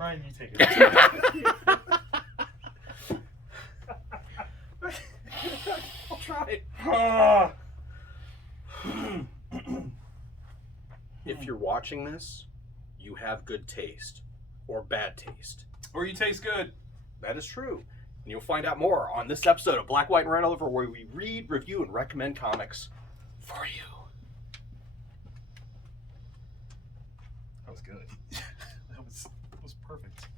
Ryan, you take it. I'll try. If you're watching this, you have good taste. Or bad taste. Or you taste good. That is true. And you'll find out more on this episode of Black, White, and Red All Over, where we read, review, and recommend comics for you. That was good. that was perfect.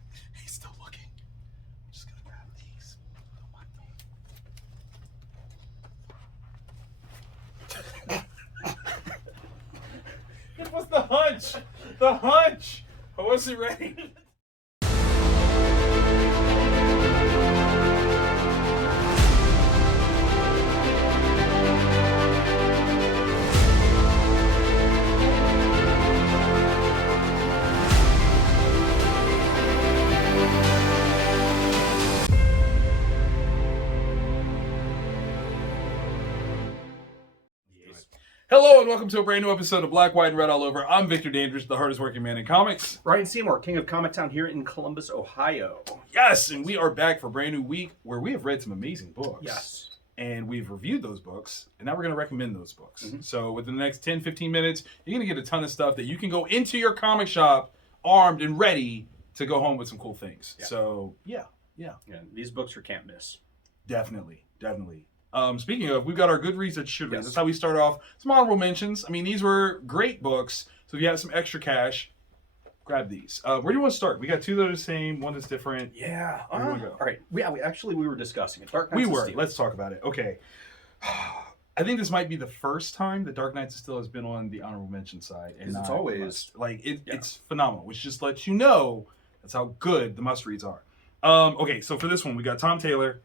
He's still looking. I'm just gonna grab these. Don't mind me. It was the hunch. The hunch. I wasn't ready. Hello and welcome to a brand new episode of Black, White, and Red All Over. I'm Victor Dandridge, the hardest working man in comics. Ryan Seymour, King of Comic Town here in Columbus, Ohio. Yes, and we are back for a brand new week where we have read some amazing books. Yes. And we've reviewed those books, and now we're going to recommend those books. Mm-hmm. So within the next 10, 15 minutes, you're going to get a ton of stuff that you can go into your comic shop armed and ready to go home with some cool things. Yeah. So, yeah. These books you can't miss. Definitely. Speaking of, we've got our Goodreads that should read. Yes. That's how we start off. Some honorable mentions. I mean, these were great books. So if you have some extra cash, grab these. Where do you want to start? We got two that are the same, one that's different. Yeah. Where do you want to go? All right. We were discussing it. Dark Knights We of were. Steel. Let's talk about it. Okay. I think this might be the first time that Dark Knights of Steel has been on the honorable mention side. And It's not always... must. Like, Yeah. it's phenomenal, which just lets you know that's how good the must-reads are. Okay, so for this one, we got Tom Taylor.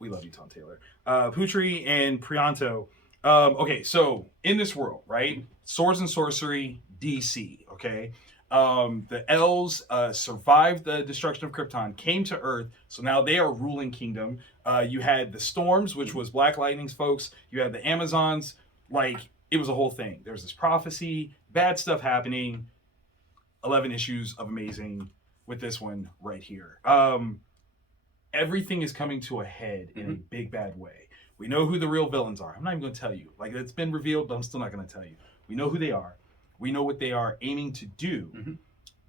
We love you, Tom Taylor. Putri and Prianto. Okay, so in this world, right? Swords and sorcery, DC, okay? The elves survived the destruction of Krypton, came to Earth, so now they are ruling kingdom. You had the Storms, which was Black Lightning's folks. You had the Amazons. Like, it was a whole thing. There's this prophecy, bad stuff happening. 11 issues of amazing with this one right here. Everything is coming to a head in a big bad way. We know who the real villains are. I'm not even going to tell you. Like, it's been revealed, but I'm still not going to tell you. We know who they are. We know what they are aiming to do. Mm-hmm.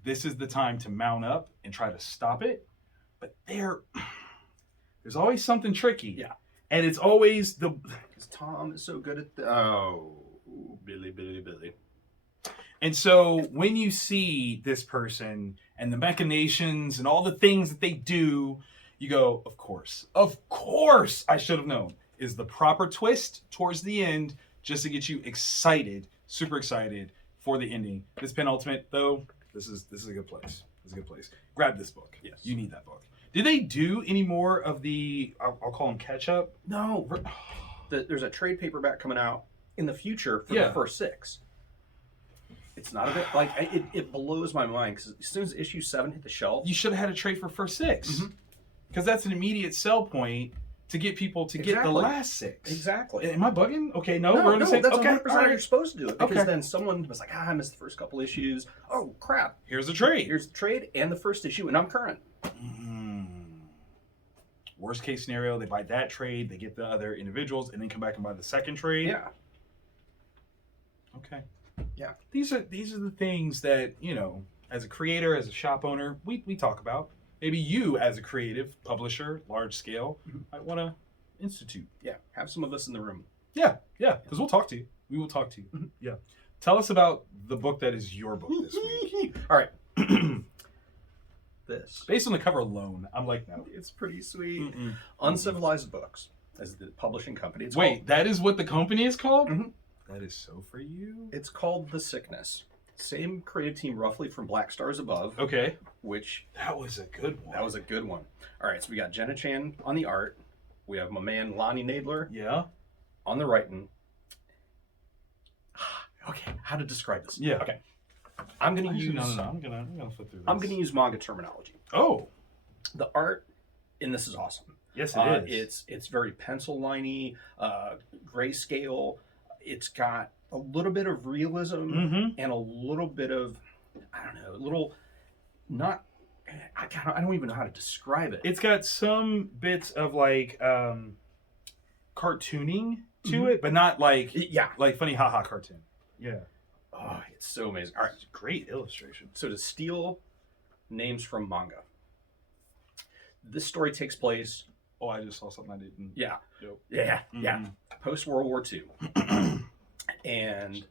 This is the time to mount up and try to stop it. But there's always something tricky. Yeah. And it's always the... Because Tom is so good at Billy. And so when you see this person and the machinations and all the things that they do, you go, of course, I should have known. Is the proper twist towards the end just to get you excited, super excited for the ending. This penultimate, though, this is a good place. It's a good place. Grab this book. Yes. You need that book. Did they do any more of the, I'll call them catch-up? No. There's a trade paperback coming out in the future for the first 6. It's not a bit, like, it blows my mind, because as soon as issue 7 hit the shelf... You should have had a trade for first 6. Because that's an immediate sell point to get people to get the last 6. Exactly. Am I bugging? Okay, no, No, we're on the same. that's Okay, 100% how you're supposed to do it. Because Okay. then someone was like, I missed the first couple issues. Oh, crap. Here's the trade. Here's the trade and the first issue, and I'm current. Worst case scenario, they buy that trade, they get the other individuals, and then come back and buy the second trade. Yeah. Okay. Yeah. These are the things that, you know, as a creator, as a shop owner, we talk about. Maybe you, as a creative publisher, large scale, might want to institute. Yeah. Have some of us in the room. Yeah, because we'll talk to you. We will talk to you. Yeah. Tell us about the book that is your book this week. All right. This. Based on the cover alone, I'm like, no. It's pretty sweet. Uncivilized Books is the publishing company. It's Wait, that is what the company is called? Mhm. That is so for you. It's called The Sickness. Same creative team roughly from Black Stars Above. Okay. Which... That was a good one. That was a good one. All right, so we got Jenna Chan on the art. We have my man Lonnie Nadler Yeah. on the writing. Okay, how to describe this? Yeah. Okay, I'm gonna Actually, use. no. I'm gonna flip through this. I'm gonna use manga terminology. Oh. The art in this is awesome. Yes, it is. It's very pencil liney, grayscale. It's got a little bit of realism and a little bit of, I don't know, a little not. I don't even know how to describe it. It's got some bits of like cartooning to it, but not like like funny haha cartoon. Yeah. Oh, it's so amazing. All right, great illustration. So to steal names from manga, this story takes place. Oh, I just saw something I didn't. Yeah. Nope. Yeah. Post World War II, and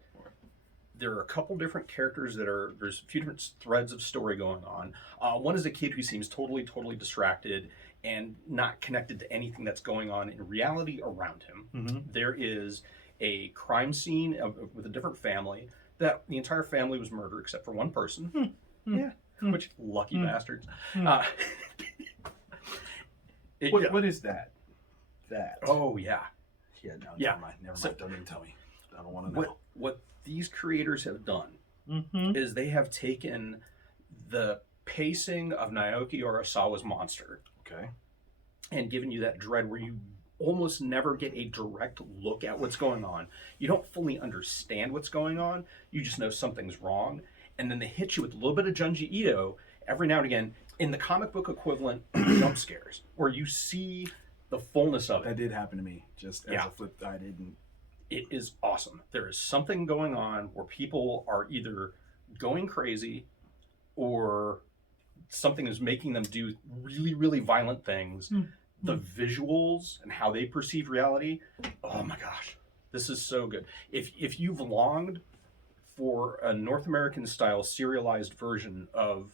there are a couple different characters there's a few different threads of story going on. One is a kid who seems totally distracted and not connected to anything that's going on in reality around him. There is a crime scene with a different family that the entire family was murdered except for one person. Which lucky bastards. What is that? Oh yeah. Never mind. Don't even tell me. I don't want to know. What these creators have done is they have taken the pacing of Naoki Urasawa's Monster, and given you that dread where you almost never get a direct look at what's going on. You don't fully understand what's going on. You just know something's wrong, and then they hit you with a little bit of Junji Ito every now and again in the comic book equivalent jump scares, where you see the fullness of it. That did happen to me. Just as a flip, I didn't. It is awesome. There is something going on where people are either going crazy or something is making them do really violent things. The visuals and how they perceive reality, oh my gosh, this is so good. If you've longed for a North American style serialized version of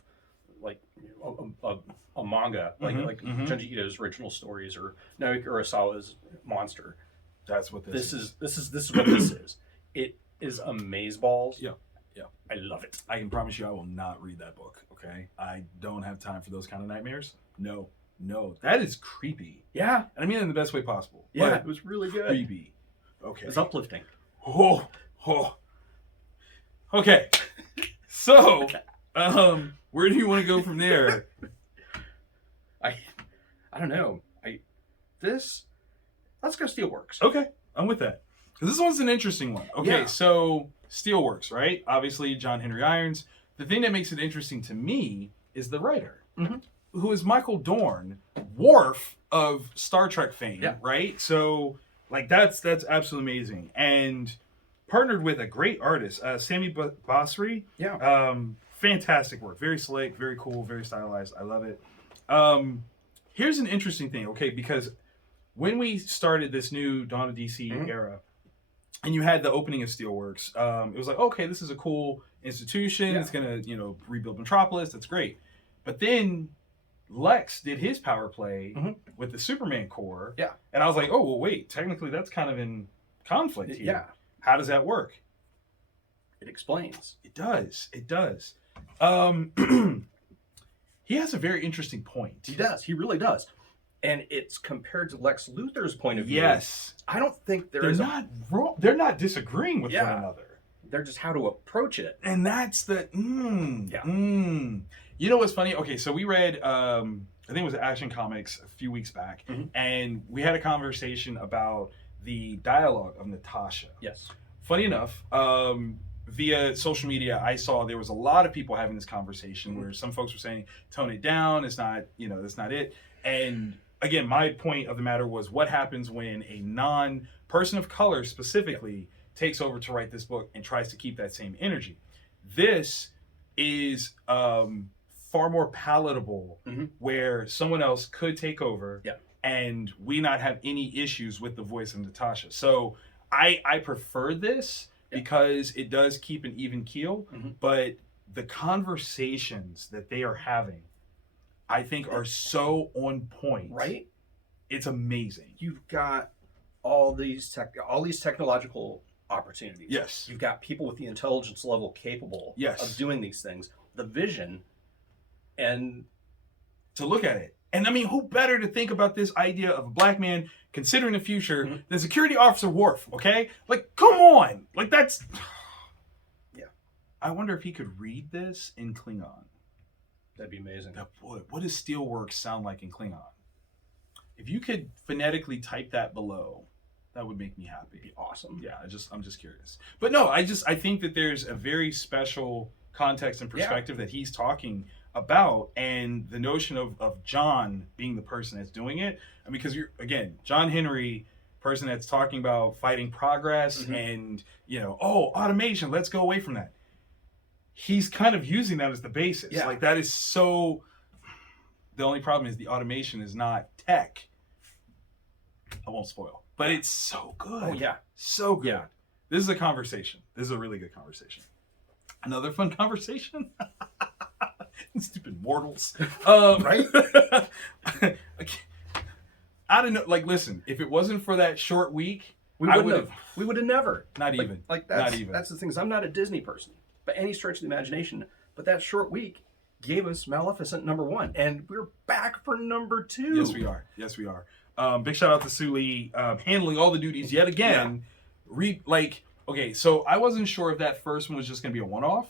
like a manga, like Junji Ito's original stories or Naoki Urasawa's Monster, that's what this is. This is what this is. It is amazeballs. Yeah. I love it. I can promise you I will not read that book, okay? I don't have time for those kind of nightmares. No. That is creepy. Yeah. And I mean it in the best way possible. Yeah, it was really good. Creepy. Okay. It was uplifting. Oh. Okay. So, where do you want to go from there? I don't know. Let's go Steelworks. Okay, I'm with that. Because this one's an interesting one. Okay, so Steelworks, right? Obviously, John Henry Irons. The thing that makes it interesting to me is the writer, who is Michael Dorn, Worf of Star Trek fame, right? So, like, that's absolutely amazing. And partnered with a great artist, Sami Basri. Fantastic work. Very slick, very cool, very stylized. I love it. Here's an interesting thing, okay? Because when we started this new Dawn of DC era, and you had the opening of Steelworks, it was like, okay, this is a cool institution. It's going to, rebuild Metropolis. That's great. But then Lex did his power play with the Superman Corps. And I was like, oh, well, wait. Technically, that's kind of in conflict here. How does that work? It explains. It does. He has a very interesting point. He does. He really does. And it's compared to Lex Luthor's point of view. Yes. I don't think they're not wrong. They're not disagreeing with one another. They're just how to approach it. And that's the You know what's funny? Okay, so we read I think it was Action Comics a few weeks back, and we had a conversation about the dialogue of Natasha. Yes. Funny enough, via social media, I saw there was a lot of people having this conversation where some folks were saying, tone it down, it's not, that's not it. And again, my point of the matter was what happens when a non-person of color specifically takes over to write this book and tries to keep that same energy. This is far more palatable where someone else could take over and we not have any issues with the voice of Natasha. So I prefer this because it does keep an even keel, but the conversations that they are having, I think, are so on point. Right? It's amazing. You've got all these technological opportunities. Yes. You've got people with the intelligence level capable of doing these things, the vision, and to look at it. And I mean, who better to think about this idea of a black man considering the future than Security Officer Worf, okay? Like, come on. Like, that's... I wonder if he could read this in Klingon. That'd be amazing. What does Steelworks sound like in Klingon? If you could phonetically type that below, That would make me happy. Be awesome. Yeah, I'm just curious. But no, I think that there's a very special context and perspective that he's talking about, and the notion of John being the person that's doing it. And because you're, again, John Henry, person that's talking about fighting progress and, automation, let's go away from that. He's kind of using that as the basis. Yeah. Like, that is so, the only problem is the automation is not tech. I won't spoil, but it's so good. Oh yeah. So good. Yeah. This is a conversation. This is a really good conversation. Another fun conversation. Stupid mortals. Right? I don't know. Like, listen, if it wasn't for that short week, We would have never. Not even. That's the thing. Is I'm not a Disney person by any stretch of the imagination, but that short week gave us Maleficent #1, and we're back for #2. Yes, we are. Yes, we are. Big shout out to Sue Lee, handling all the duties yet again. Okay, so I wasn't sure if that first one was just going to be a one-off.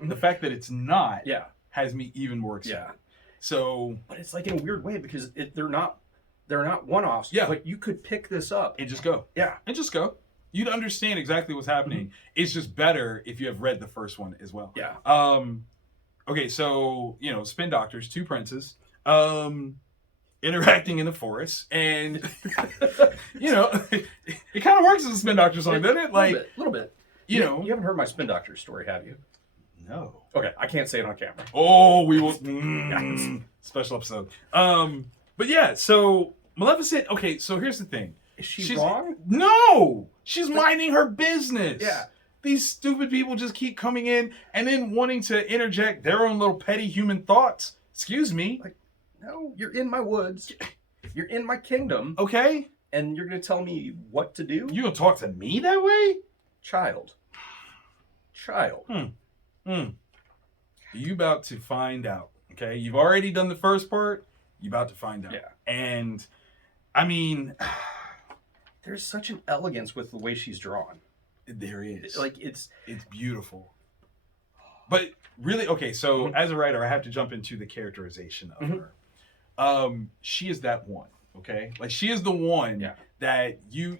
The fact that it's not has me even more excited. Yeah. So, but it's like in a weird way because they're not one-offs. Yeah. But you could pick this up and just go. Yeah. And just go. You'd understand exactly what's happening. It's just better if you have read the first one as well. Yeah. Okay, so, spin doctors, 2 princes, interacting in the forest, and, it kind of works as a spin doctor song, doesn't it? Like, a little bit. You know. You haven't heard my spin doctor story, have you? No. Okay, I can't say it on camera. Oh, we will. Special episode. But yeah, so Maleficent. Okay, so here's the thing. Is she's wrong? No, she's minding her business. Yeah. These stupid people just keep coming in and then wanting to interject their own little petty human thoughts. Excuse me. Like, no, you're in my woods. You're in my kingdom. Okay. And you're going to tell me what to do? You gonna talk to me that way? Child. You about to find out. Okay. You've already done the first part. You about to find out. Yeah. And I mean, there's such an elegance with the way she's drawn. There is. Like, it's beautiful. But really, okay, so as a writer, I have to jump into the characterization of her. She is that one, okay? Like, she is the one that you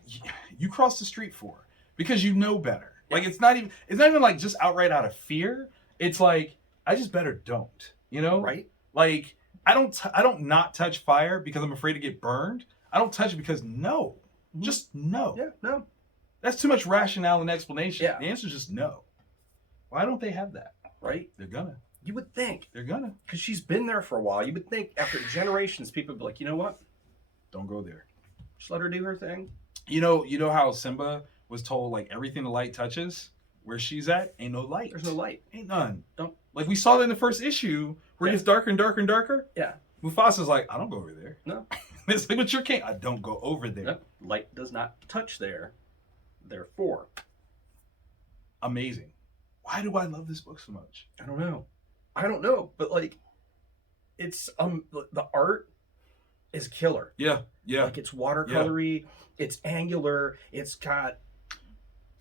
cross the street for because you know better. Yeah. Like, it's not even like just outright out of fear. It's like, I just better don't, Right? Like, I don't not touch fire because I'm afraid to get burned. I don't touch it because no. Just no. Yeah, no. That's too much rationale and explanation. Yeah. The answer is just no. Why don't they have that? Right? They're gonna. You would think. They're gonna. Because she's been there for a while. You would think after generations, people would be like, you know what? Don't go there. Just let her do her thing. You know how Simba was told, like, everything the light touches, where she's at, ain't no light. There's no light. Ain't none. Don't. Like, we saw that in the first issue, where it gets darker and darker and darker. Yeah. Mufasa's like, I don't go over there. No. It's like, but you're king. I don't go over there. No. Light does not touch there. Therefore. Amazing. Why do I love this book so much? I don't know. But, like, it's, the art is killer. Yeah. Yeah. Like, it's watercolory. Yeah. It's angular. It's got.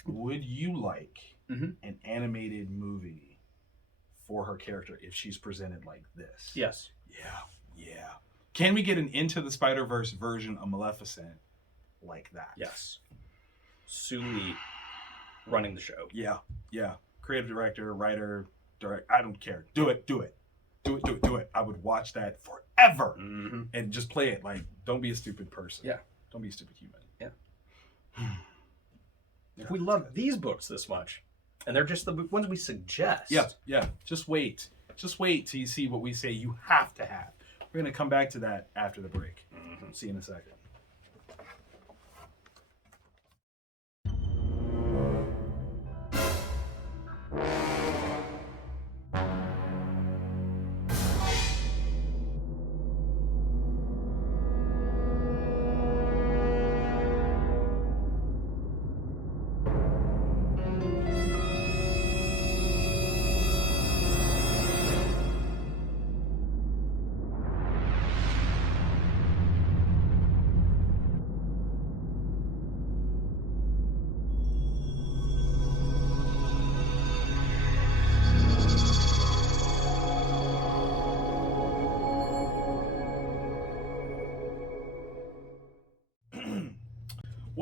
Would you like an animated movie for her character if she's presented like this? Yes. Yeah. Can we get an Into the Spider-Verse version of Maleficent like that? Yes. Sue Lee running the show. Yeah. Creative director, writer, I don't care. Do it. I would watch that forever and just play it. Like, don't be a stupid person. Yeah. Don't be a stupid human. Yeah. If we love these books this much, and they're just the ones we suggest. Yeah. Just wait till you see what we say you have to have. We're going to come back to that after the break. See you in a second.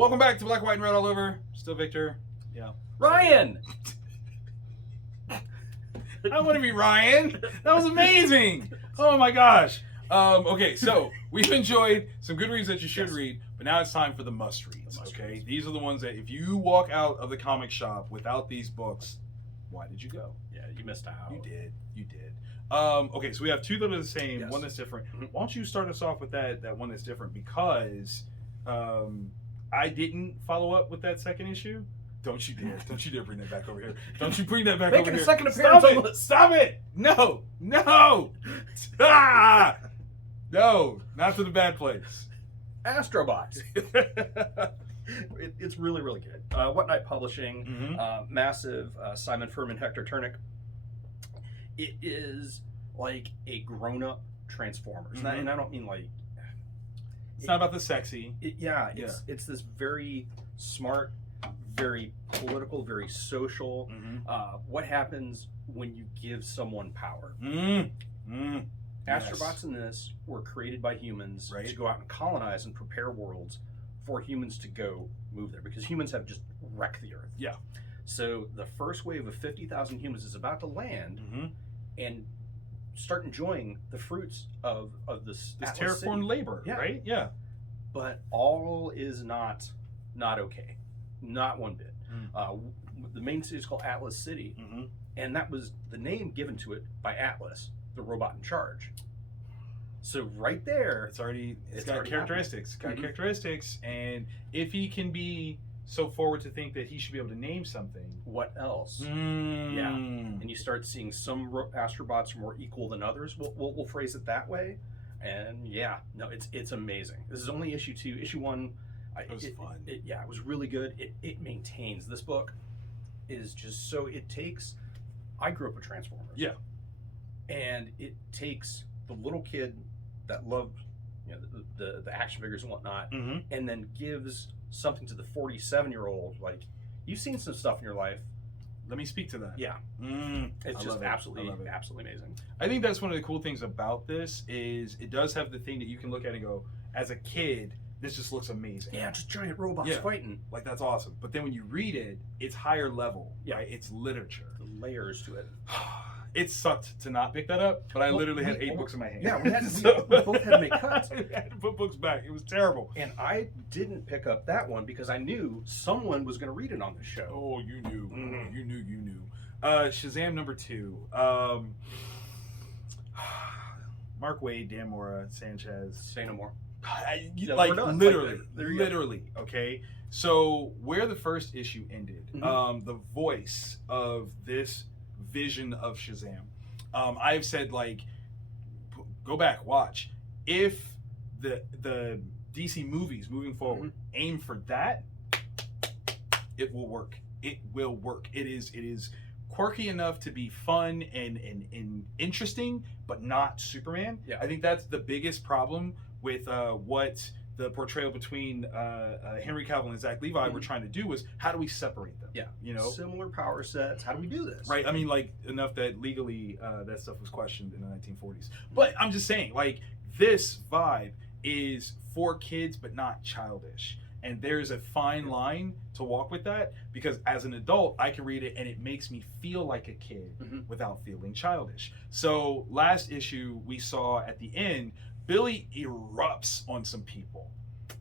Welcome back to Black, White, and Red All Over. Still Victor. Yeah. Ryan! I want to be Ryan. That was amazing. Oh my gosh. Okay, so we've enjoyed some good reads that you should read, but now it's time for the must reads. Okay, these are the ones that if you walk out of the comic shop without these books, why did you go? Yeah, you missed out. You did. You did. Okay, so we have two that are the same, one that's different. Why don't you start us off with that one that's different? Because I didn't follow up with that second issue. Don't you dare. Don't you dare bring that back over here. Don't you bring that back over here. Making a second appearance on the... Stop it! No! No! Ah! No! Not to the bad place. Astrobots. It's really, really good. What Night Publishing, massive, Simon Furman, Hector Turnick. It is like a grown-up Transformers. And I don't mean like... It's not about the sexy. It's this very smart, very political, very social. What happens when you give someone power? Astrobots in this were created by humans to go out and colonize and prepare worlds for humans to go move there, because humans have just wrecked the earth. Yeah. So the first wave of 50,000 humans is about to land and start enjoying the fruits of this terraformed labor, right? Yeah. But all is not okay. Not one bit. The main city is called Atlas City, and that was the name given to it by Atlas, the robot in charge. So right there, it's got characteristics. Characteristics, and if he can be so forward to think that he should be able to name something, what else? Yeah, and you start seeing some Astrobots are more equal than others. We'll phrase it that way, and it's amazing. This is only issue 2. Issue 1. It was fun. It was really good. It maintains. This book is just so, it takes, I grew up with Transformers. Yeah. And it takes the little kid that loved the action figures and whatnot, and then gives something to the 47-year-old, like, you've seen some stuff in your life. Let me speak to that. Yeah. It's just absolutely amazing. I think that's one of the cool things about this is it does have the thing that you can look at and go, as a kid, this just looks amazing. Yeah, just giant robots fighting. Like, that's awesome. But then when you read it, it's higher level. Yeah. Right? It's literature. The layers to it. It sucked to not pick that up, but I literally had 8 books in my hand. Yeah, we both had to make cuts. I had to put books back. It was terrible. And I didn't pick up that one because I knew someone was going to read it on the show. Oh, you knew. You knew. Shazam number 2. Mark Waid, Dan Mora, Sanchez. Say no more. Like, literally, okay? So where the first issue ended, the voice of this vision of Shazam, I've said, like, go back, watch. If the DC movies moving forward aim for that, it will work. It will work. It is quirky enough to be fun and interesting, but not Superman. Yeah. I think that's the biggest problem with what the portrayal between Henry Cavill and Zach Levi were trying to do was, how do we separate them? Yeah, you know, similar power sets. How do we do this? Right. I mean, like, enough that legally that stuff was questioned in the 1940s. But I'm just saying, like, this vibe is for kids, but not childish. And there's a fine line to walk with that, because as an adult, I can read it and it makes me feel like a kid without feeling childish. So last issue we saw at the end, Billy erupts on some people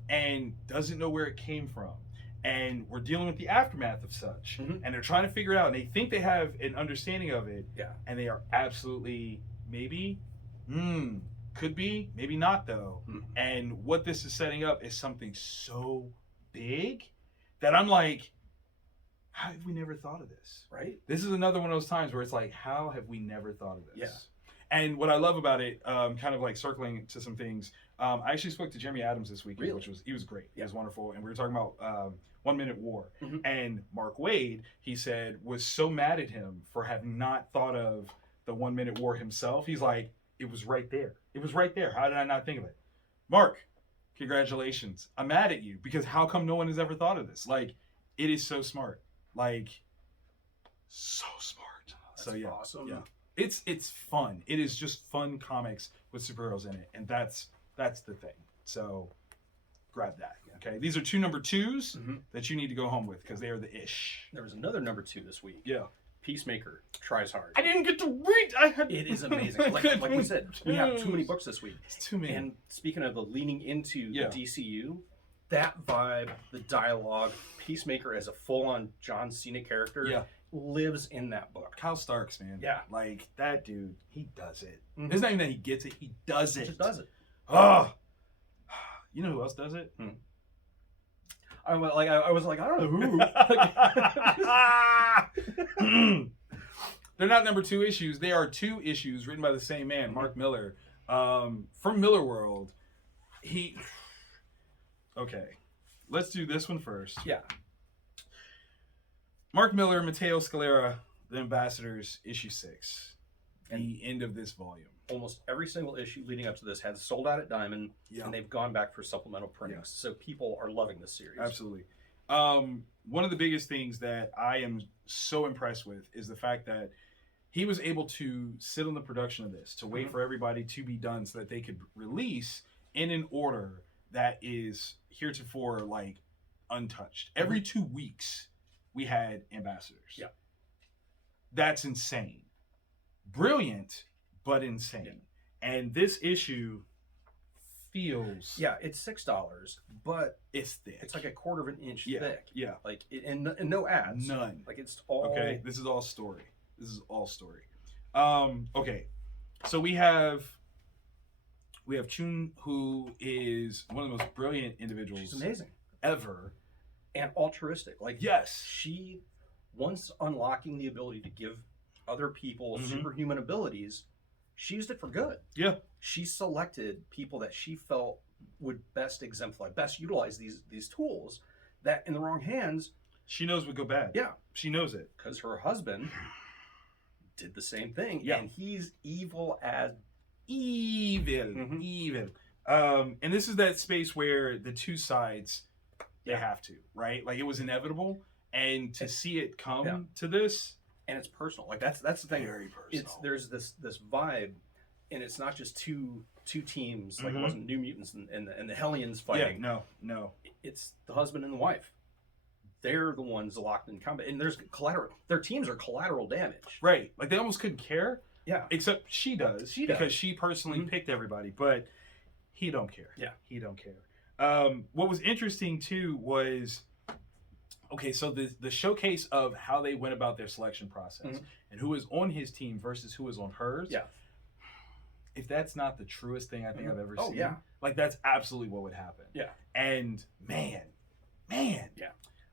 and doesn't know where it came from. And we're dealing with the aftermath of such. And they're trying to figure it out. And they think they have an understanding of it. Yeah. And they are absolutely, maybe, could be, maybe not though. And what this is setting up is something so big that I'm like, how have we never thought of this? Right? This is another one of those times where it's like, how have we never thought of this? Yeah. And what I love about it, kind of like circling to some things, I actually spoke to Jeremy Adams this weekend, he was great. He was wonderful. And we were talking about 1 Minute War. And Mark Waid, he said, was so mad at him for having not thought of the 1 Minute War himself. He's like, it was right there. It was right there. How did I not think of it? Mark, congratulations. I'm mad at you because how come no one has ever thought of this? Like, it is so smart. Like, so smart. That's awesome. Yeah. It's fun. It is just fun comics with superheroes in it, and that's the thing. So grab that. Okay, these are 2 number 2s Mm-hmm. that you need to go home with because they are the ish. There was another number 2 this week. Yeah. Peacemaker tries hard. I didn't get to read. It is amazing. Like we said, we have too many books this week. It's too many. And speaking of the leaning into the DCU, that vibe, the dialogue, Peacemaker as a full-on John Cena character lives in that book. Kyle Starks, man. Yeah. Like, that dude, he does it. Mm-hmm. It's not even that he gets it, he does it. He just does it. Oh. You know who else does it? I was like, I don't know who. They're not number 2 issues. They are 2 issues written by the same man, Mark Miller, from Miller World. Okay, let's do this one first. Yeah. Mark Miller, Matteo Scalera, The Ambassadors, issue 6. The end of this volume. Almost every single issue leading up to this has sold out at Diamond, and they've gone back for supplemental printings. So people are loving this series. Absolutely. One of the biggest things that I am so impressed with is the fact that he was able to sit on the production of this, to wait for everybody to be done so that they could release in an order that is heretofore like untouched. Every 2 weeks we had Ambassadors. Yeah. That's insane. Brilliant, but insane. Yeah. And this issue feels... Yeah, it's $6, but it's thick. It's like a quarter of an inch thick. Yeah. Like, and no ads. None. Like, it's all... Okay, this is all story. Okay, so we have Chun, who is one of the most brilliant individuals. She's amazing. Ever. And altruistic. Like, yes. She, once unlocking the ability to give other people superhuman abilities, she used it for good. Yeah. She selected people that she felt would best exemplify, best utilize these tools that in the wrong hands... She knows would go bad. Yeah. She knows it. Because her husband did the same thing. Yeah. And he's evil as... Evil. And this is that space where the 2 sides, they have to, right? Like, it was inevitable. And to see it come to this... And it's personal. Like, that's the thing. Very personal. There's this vibe, and it's not just two teams. Like, it wasn't New Mutants and the Hellions fighting. Yeah, no. It's the husband and the wife. They're the ones locked in combat. And there's collateral. Their teams are collateral damage. Right. Like, they almost couldn't care. Yeah. Except she does. Because she personally picked everybody. But he don't care. Yeah. He don't care. What was interesting, too, was... Okay, so the showcase of how they went about their selection process and who was on his team versus who was on hers. Yeah. If that's not the truest thing I think I've ever seen. Yeah. Like, that's absolutely what would happen. Yeah. And man. Yeah.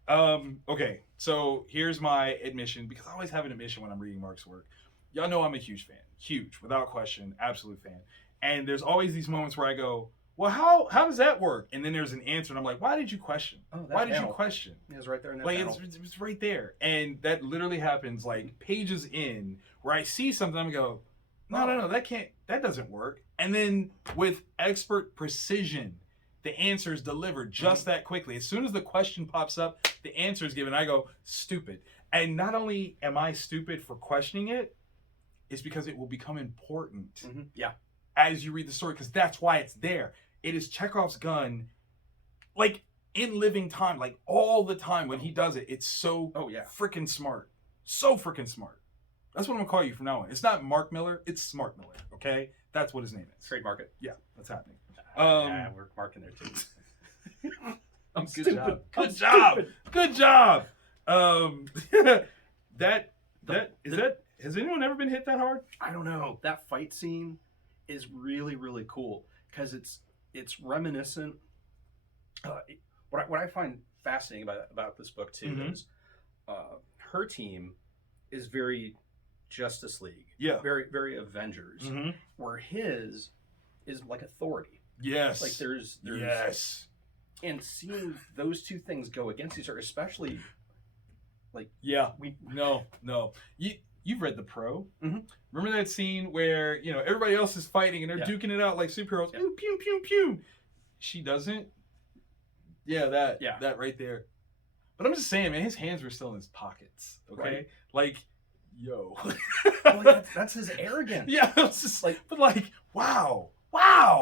Okay, so here's my admission, because I always have an admission when I'm reading Mark's work. Y'all know I'm a huge fan. Huge, without question, absolute fan. And there's always these moments where I go, well, how does that work? And then there's an answer, and I'm like, why did you question? Why did you question? It's right there in that like, panel. It's right there. And that literally happens, like, pages in, where I see something, I'm go, no, that doesn't work. And then with expert precision, the answer is delivered just that quickly. As soon as the question pops up, the answer is given. I go, stupid. And not only am I stupid for questioning it, it's because it will become important as you read the story, because that's why it's there. It is Chekhov's gun, like, in living time, like, all the time when he does it. It's so freaking smart. So freaking smart. That's what I'm going to call you from now on. It's not Mark Miller, it's Smart Miller, okay? That's what his name is. Trademark it. Yeah, that's happening. Yeah, we're marking there too. Good job. Has anyone ever been hit that hard? I don't know. That fight scene is really, really cool because it's reminiscent. What I find fascinating about this book too is her team is very Justice League. Yeah. Very, very Avengers. Where his is like Authority. Yes. Like there's yes. And seeing those two things go against each other, especially like no. You've read the Pro. Remember that scene where everybody else is fighting and they're duking it out like superheroes? Pew pew pew pew. She doesn't. Yeah, that right there. But I'm just saying, man, his hands were still in his pockets. Okay, right. Like, yo. Well, that's his arrogance. Yeah, it's just like, but like, wow.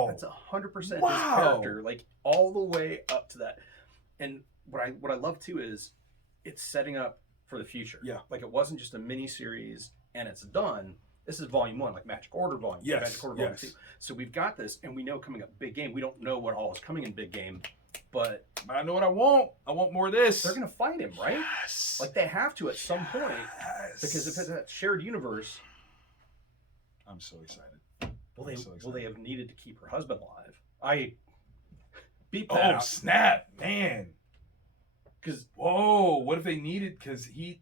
That's 100% his Wow. character, like all the way up to that. And what I love too is it's setting up for the future. Yeah. Like it wasn't just a mini series and it's done. This is volume 1, like Magic Order volume. Yes. Magic Order volume 2. So we've got this, and we know coming up big game. We don't know what all is coming in big game, but I know what I want. I want more of this. they're gonna fight him, right? Yes. Like they have to at some point, Yes. because if it's that shared universe, I'm so excited. will they have needed to keep her husband alive? I beat that Oh out. snap, man! Because Whoa, what if they needed? Because he,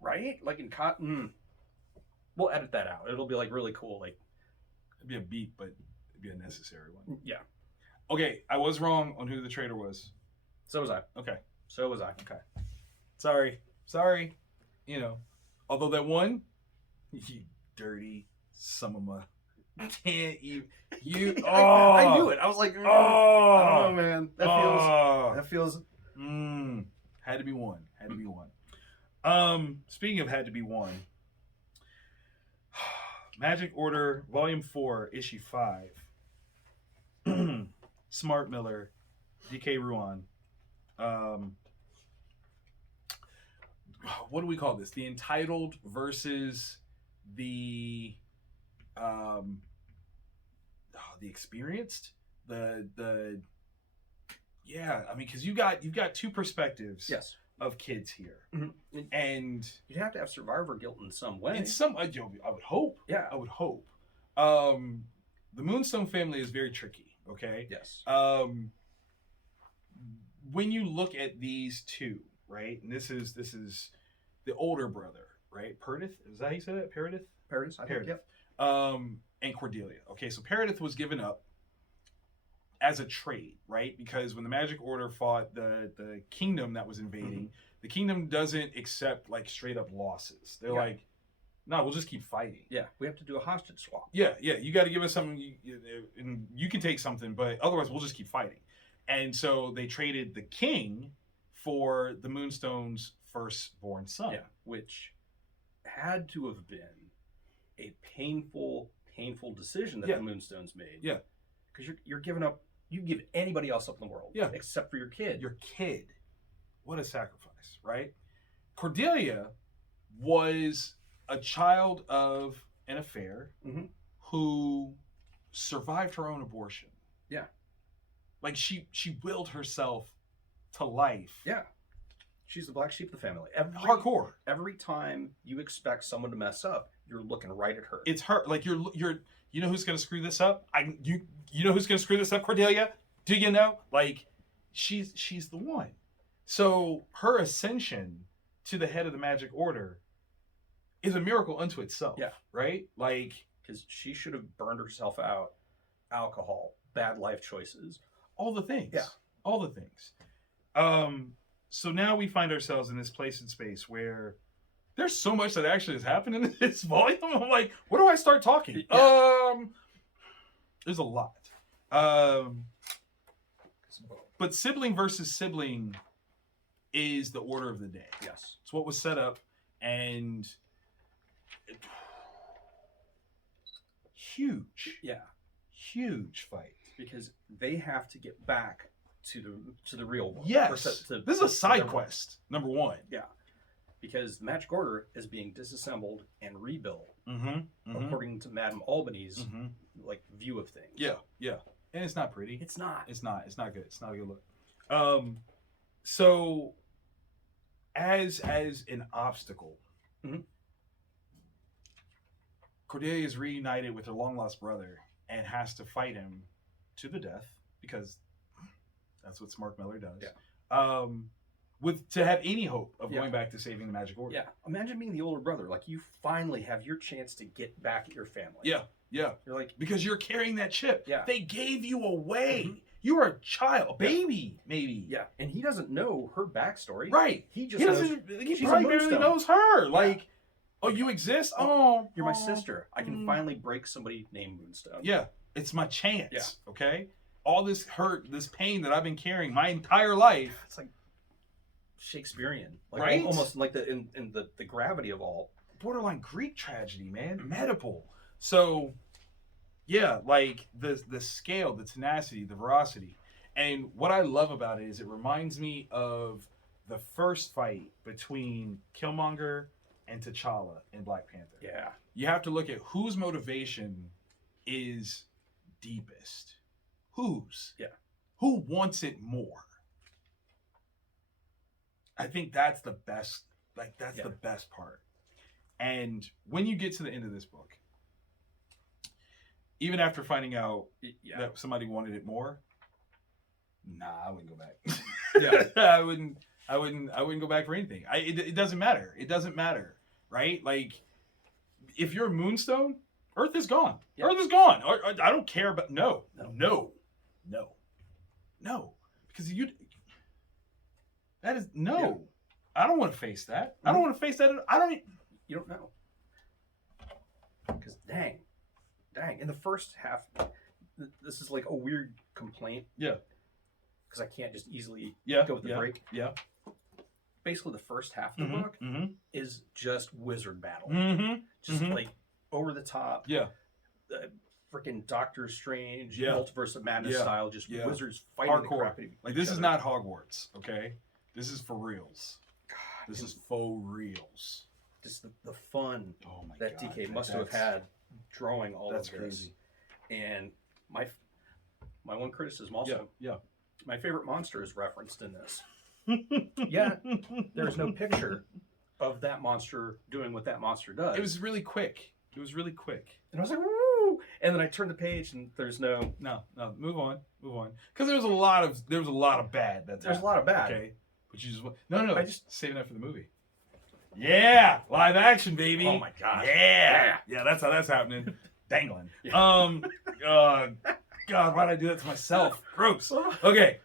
right, like in Cotton, we'll edit that out. It'll be like really cool. Like it'd be a beat, but it'd be a necessary one. yeah, Okay, I was wrong on who the traitor was. so was I. Okay, So was I. sorry. You know, although that one, you dirty son of a, can't even you. Oh, I knew it. I was like, I don't know, man. That feels. Had to be one. Speaking of had to be one, Magic Order Volume 4, Issue 5. Smart Miller, DK Ruan. What do we call this? The Entitled versus the Experienced. Yeah, I mean, because you've got two perspectives. Yes. Of kids here, Mm-hmm. and You'd have to have survivor guilt in some way. in some, I would hope. Yeah. I would hope. The Moonstone family is very tricky. Okay. Yes. When you look at these two, right, and this is the older brother, right? Perdith, is that how you say that? Peridith? Paradise. I think, Peridith. yep. And Cordelia. Okay, so Peridith was given up as a trade, right? Because when the Magic Order fought the kingdom that was invading, the kingdom doesn't accept like straight up losses. They're like, no, we'll just keep fighting. Yeah, we have to do a hostage swap. Yeah, you got to give us something, and you can take something, but otherwise we'll just keep fighting. And so they traded the king for the Moonstone's firstborn son. Yeah, which had to have been a painful decision that the Moonstones made. Yeah, because you're giving up. You give anybody else up in the world, except for your kid. Your kid. What a sacrifice, right? Cordelia was a child of an affair who survived her own abortion. Yeah. Like she willed herself to life. Yeah. She's the black sheep of the family. Hardcore. Every time you expect someone to mess up, you're looking right at her. It's her. Like you're you know who's gonna screw this up? You know who's gonna screw this up, Cordelia? Do you know? Like she's the one. So her ascension to the head of the Magic Order is a miracle unto itself. Yeah. Right? Like because she should have burned herself out, alcohol, bad life choices. All the things. Yeah. All the things. So now we find ourselves in this place and space where there's so much that actually has happened in this volume. I'm like, where do I start talking? Yeah. There's a lot. But sibling versus sibling is the order of the day. Yes. It's what was set up, and huge. Yeah. Huge fight. Because they have to get back to the real world. Yes. This is a side quest, number one. Yeah. Because the Magic Order is being disassembled and rebuilt according to Madame Albany's like view of things. Yeah, yeah. And it's not pretty. It's not. It's not good. It's not a good look. So as an obstacle, Cordelia is reunited with her long lost brother and has to fight him to the death because that's what Smart Miller does. Yeah. To have any hope of going back to saving the Magic Order. Yeah. Imagine being the older brother. Like you finally have your chance to get back at your family. Yeah. Yeah. You're like because you're carrying that chip. Yeah. They gave you away. You were a child, a baby, maybe. Yeah. And he doesn't know her backstory. Probably barely knows her. Like, oh, you exist? Oh, you're my sister. I can finally break somebody named Moonstone. Yeah. It's my chance. Yeah. Okay? All this hurt, this pain that I've been carrying my entire life. It's like Shakespearean. Like right? Almost like in the gravity of all. Borderline Greek tragedy, man. Oedipal. So, Yeah, like the scale, the tenacity, the veracity. And what I love about it is it reminds me of the first fight between Killmonger and T'Challa in Black Panther. Yeah. You have to look at whose motivation is deepest. Whose? Yeah. Who wants it more? I think that's the best. Like that's the best part. And when you get to the end of this book, even after finding out that somebody wanted it more, nah, I wouldn't go back. Yeah. I wouldn't go back for anything. It doesn't matter. It doesn't matter, right? Like, if you're a Moonstone, Earth is gone. Yeah. Earth is gone. I don't care about no, because that is no. Yeah. I don't want to face that. I don't want to face that. I don't. You don't know. Because dang, in the first half, this is like a weird complaint. Yeah. Because I can't just easily go with the break. Yeah. Basically, the first half of the book is just wizard battle. Just like over the top. Yeah. Freaking Doctor Strange, Multiverse of Madness style, just wizards fighting the crap out of each Like, this is other. not Hogwarts, okay? This is for reals. God, this is faux reals. Just the fun that God, DK must have had drawing all of this. Crazy. And my one criticism also, my favorite monster is referenced in this. There's no picture of that monster doing what that monster does. It was really quick. And I was like, woo! And then I turned the page and there's no. Move on. Because there was a lot of bad. There's a lot of bad. Okay, but you just no. I just saving that for the movie. Yeah, live action, baby. Oh my gosh. Yeah. That's how that's happening. Dangling. God, why'd I do that to myself? Gross. Okay.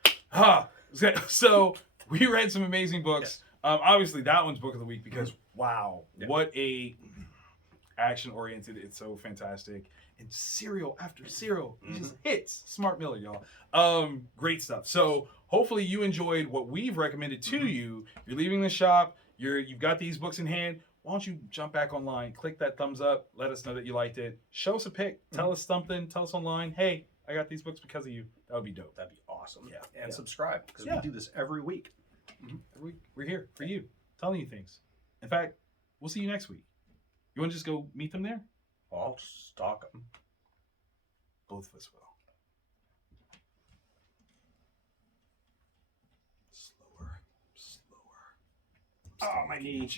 So we read some amazing books. Obviously, that one's book of the week because wow, what a action oriented. It's so fantastic. And serial after serial, he just hits. Smart Miller, y'all. Great stuff. So hopefully you enjoyed what we've recommended to you. You're leaving the shop. You've got these books in hand. Why don't you jump back online, click that thumbs up, let us know that you liked it. Show us a pic. Tell us something. Tell us online. Hey, I got these books because of you. That would be dope. That'd be awesome. Yeah. And subscribe because we do this every week. Every week. We're here for you, telling you things. In fact, we'll see you next week. You want to just go meet them there? I'll stalk them. Both of us will. Slower. Oh, my knee.